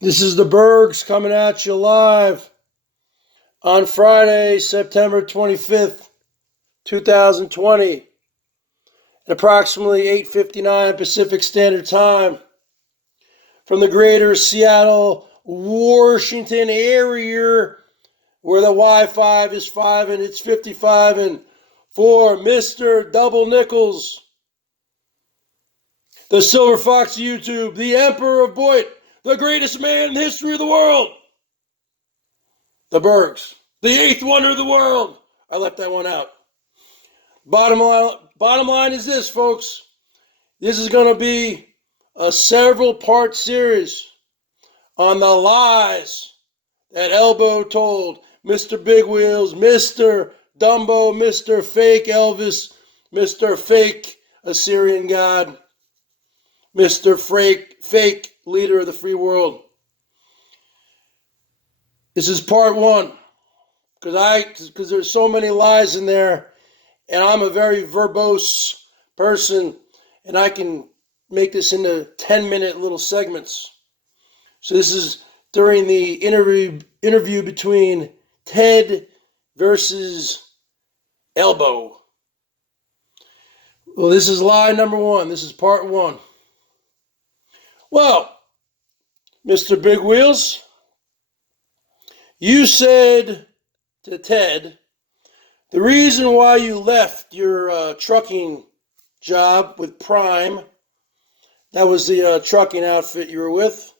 This is the Bergs coming at you live on Friday, September 25th, 2020, at approximately 8:59 Pacific Standard Time from the greater Seattle, Washington area where the Wi-Fi is 5 and it's 55 and for Mr. Double Nickels, the Silver Fox of YouTube, the Emperor of Boyd, the greatest man in the history of the world. The Bergs, the eighth wonder of the world. I left that one out. Bottom line is this, folks. This is going to be a several-part series on the lies that ELBO told Mr. Big Wheels, Mr. Dumbo, Mr. Fake Elvis, Mr. Fake Assyrian God, Mr. Fake Leader of the Free World. This is part one, because there's so many lies in there, and I'm a very verbose person, and I can make this into 10-minute little segments. So this is during the interview between Ted versus ELBO. Well, this is lie number one. This is part one. Well, Mr. Big Wheels, you said to Ted, the reason why you left your trucking job with Prime, that was the trucking outfit you were with,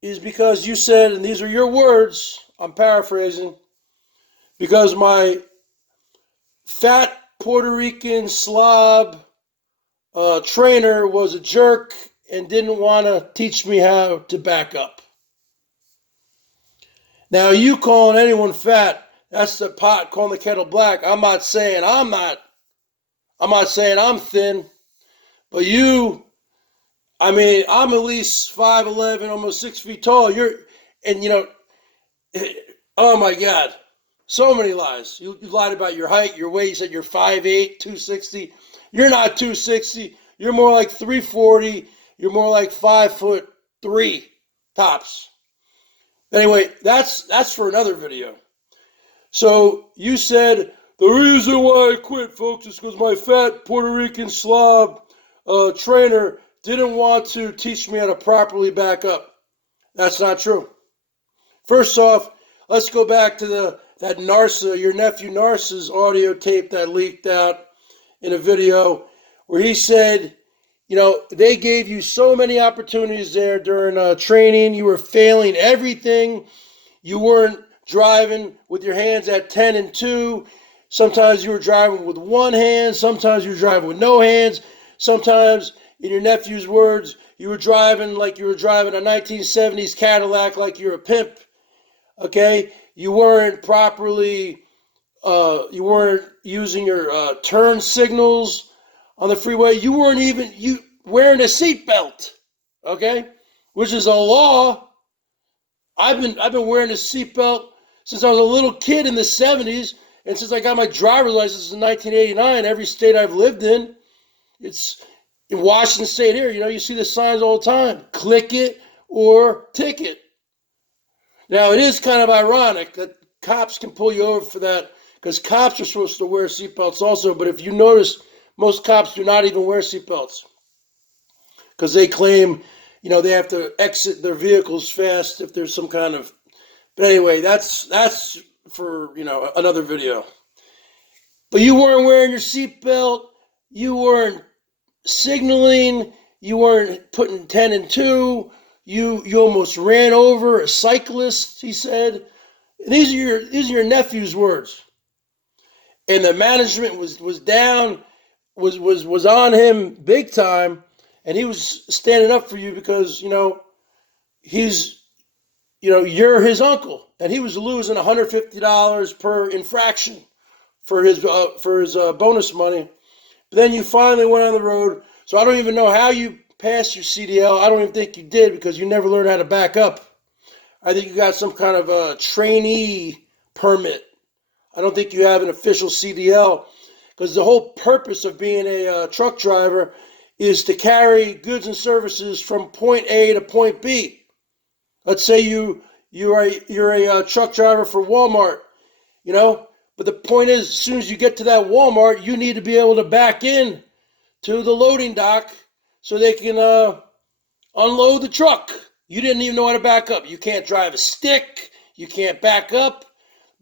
is because you said, and these are your words, I'm paraphrasing, because my fat Puerto Rican slob trainer was a jerk and didn't want to teach me how to back up. Now, you calling anyone fat, that's the pot calling the kettle black. I'm not saying I'm thin, but you, I'm at least 5'11", almost 6 feet tall. Oh my God, so many lies. You lied about your height, your weight. You said you're 5'8", 260. You're not 260. You're more like 340. You're more like 5'3" tops. Anyway, that's for another video. So you said the reason why I quit, folks, is because my fat Puerto Rican slob trainer didn't want to teach me how to properly back up. That's not true. First off, let's go back to that Narsa, your nephew Narsa's audio tape that leaked out in a video where he said, they gave you so many opportunities there during training. You were failing everything. You weren't driving with your hands at 10 and 2. Sometimes you were driving with one hand. Sometimes you were driving with no hands. Sometimes, in your nephew's words, you were driving like you were driving a 1970s Cadillac like you're a pimp. Okay? You weren't properly, you weren't using your turn signals on the freeway. You weren't even wearing a seatbelt, okay? Which is a law. I've been wearing a seatbelt since I was a little kid in the 70s, and since I got my driver's license in 1989, every state I've lived in, it's in Washington State here, you see the signs all the time. Click it or ticket. Now, it is kind of ironic that cops can pull you over for that, because cops are supposed to wear seatbelts also, but if you notice, most cops do not even wear seatbelts because they claim, they have to exit their vehicles fast if there's some kind of. But anyway, that's for another video. But you weren't wearing your seatbelt. You weren't signaling. You weren't putting 10 and 2. You almost ran over a cyclist. He said. And these are your nephew's words. And the management was down. Was on him big time, and he was standing up for you because he's you're his uncle, and he was losing $150 per infraction for his bonus money. But then you finally went on the road, so I don't even know how you passed your CDL. I don't even think you did, because you never learned how to back up. I think you got some kind of a trainee permit. I don't think you have an official CDL. Because the whole purpose of being a truck driver is to carry goods and services from point A to point B. Let's say you're a truck driver for Walmart, you know. But the point is, as soon as you get to that Walmart, you need to be able to back in to the loading dock so they can unload the truck. You didn't even know how to back up. You can't drive a stick. You can't back up.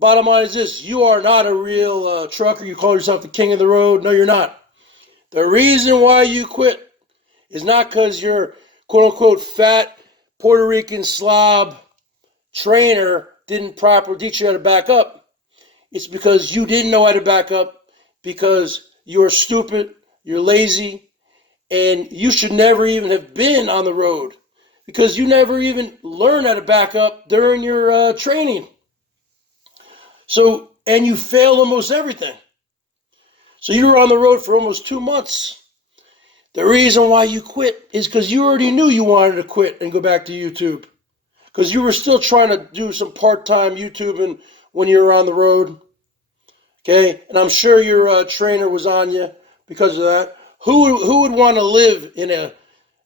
Bottom line is this: you are not a real trucker. You call yourself the king of the road. No, you're not. The reason why you quit is not because your quote-unquote fat Puerto Rican slob trainer didn't properly teach you how to back up. It's because you didn't know how to back up, because you're stupid, you're lazy, and you should never even have been on the road because you never even learned how to back up during your training. So, and you failed almost everything. So you were on the road for almost 2 months. The reason why you quit is because you already knew you wanted to quit and go back to YouTube. Because you were still trying to do some part-time YouTubing when you were on the road. Okay, and I'm sure your trainer was on you because of that. Who would want to live in a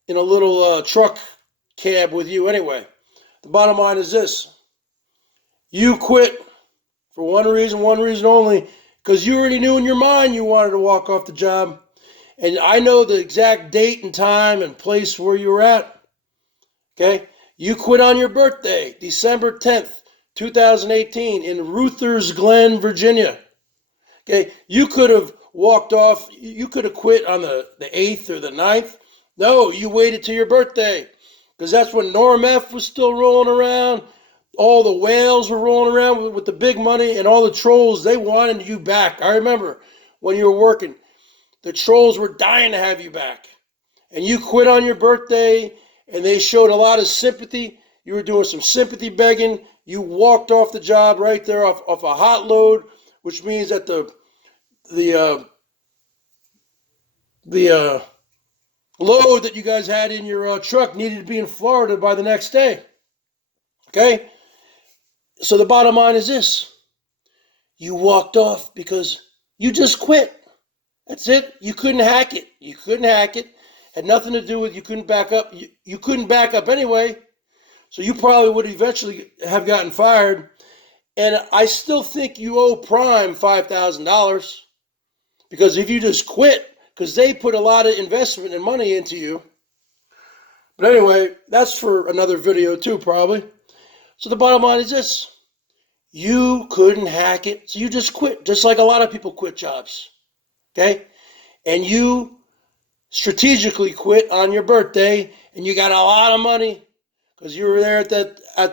little truck cab with you anyway? The bottom line is this: you quit for one reason only, because you already knew in your mind you wanted to walk off the job. And I know the exact date and time and place where you were at. Okay, you quit on your birthday, December 10th, 2018, in Ruthers Glen, Virginia. Okay, you could have walked off, you could have quit on the 8th or the 9th. No, you waited till your birthday, because that's when Norm F was still rolling around. All the whales were rolling around with the big money, and all the trolls, they wanted you back. I remember when you were working, the trolls were dying to have you back. And you quit on your birthday, and they showed a lot of sympathy. You were doing some sympathy begging. You walked off the job right there off a hot load, which means that the load that you guys had in your truck needed to be in Florida by the next day. Okay? So the bottom line is this: you walked off because you just quit. That's it. You couldn't hack it. You couldn't hack it. Had nothing to do with you couldn't back up. You couldn't back up anyway. So you probably would eventually have gotten fired. And I still think you owe Prime $5,000, because if you just quit, because they put a lot of investment and money into you. But anyway, that's for another video too, probably. So the bottom line is this: you couldn't hack it, so you just quit, just like a lot of people quit jobs. Okay? And you strategically quit on your birthday, and you got a lot of money because you were there at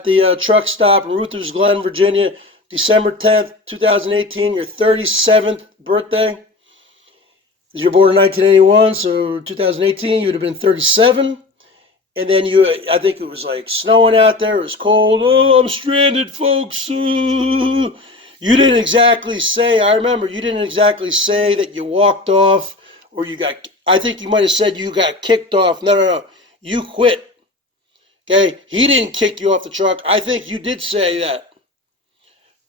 the truck stop in Ruthers Glen, Virginia, December 10th, 2018, your 37th birthday. Because you're born in 1981, so 2018, you would have been 37. And then I think it was like snowing out there. It was cold. Oh, I'm stranded, folks. You didn't exactly say, I remember, you didn't exactly say that you walked off or I think you might have said you got kicked off. No. You quit. Okay? He didn't kick you off the truck. I think you did say that.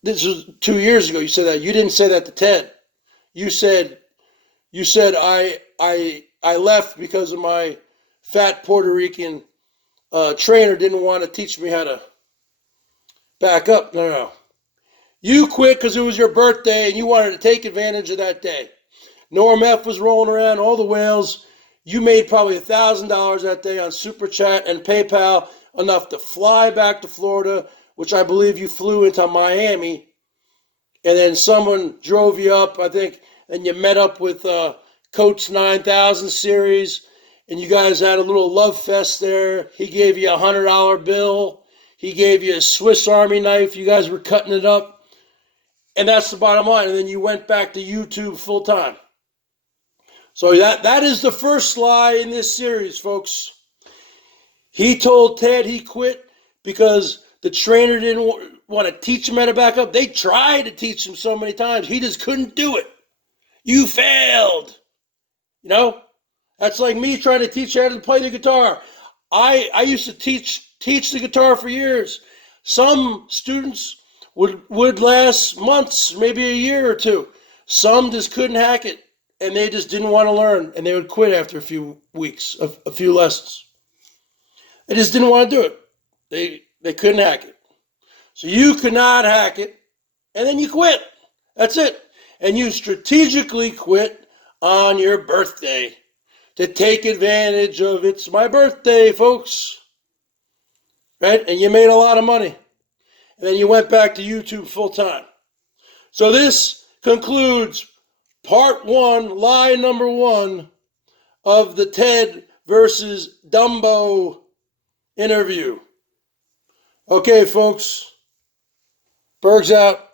This was 2 years ago. You said that. You didn't say that to Ted. You said I left because of my fat Puerto Rican trainer didn't want to teach me how to back up. No. You quit because it was your birthday and you wanted to take advantage of that day. Norm F was rolling around, all the whales. You made probably $1,000 that day on Super Chat and PayPal, enough to fly back to Florida, which I believe you flew into Miami. And then someone drove you up, I think, and you met up with Coach 9000 series, and you guys had a little love fest there. He gave you a $100 bill. He gave you a Swiss Army knife. You guys were cutting it up. And that's the bottom line. And then you went back to YouTube full time. So that is the first lie in this series, folks. He told Ted he quit because the trainer didn't want to teach him how to back up. They tried to teach him so many times. He just couldn't do it. You failed. You know? That's like me trying to teach you how to play the guitar. I used to teach the guitar for years. Some students would last months, maybe a year or two. Some just couldn't hack it. and they just didn't want to learn, and they would quit after a few weeks, a few lessons. They just didn't want to do it. They couldn't hack it. So you could not hack it, and then you quit. That's it. And you strategically quit on your birthday to take advantage of it's my birthday, folks. Right? And you made a lot of money. And then you went back to YouTube full time. So this concludes part one, lie number one of the Ted versus Dumbo interview. Okay, folks. Bergs out.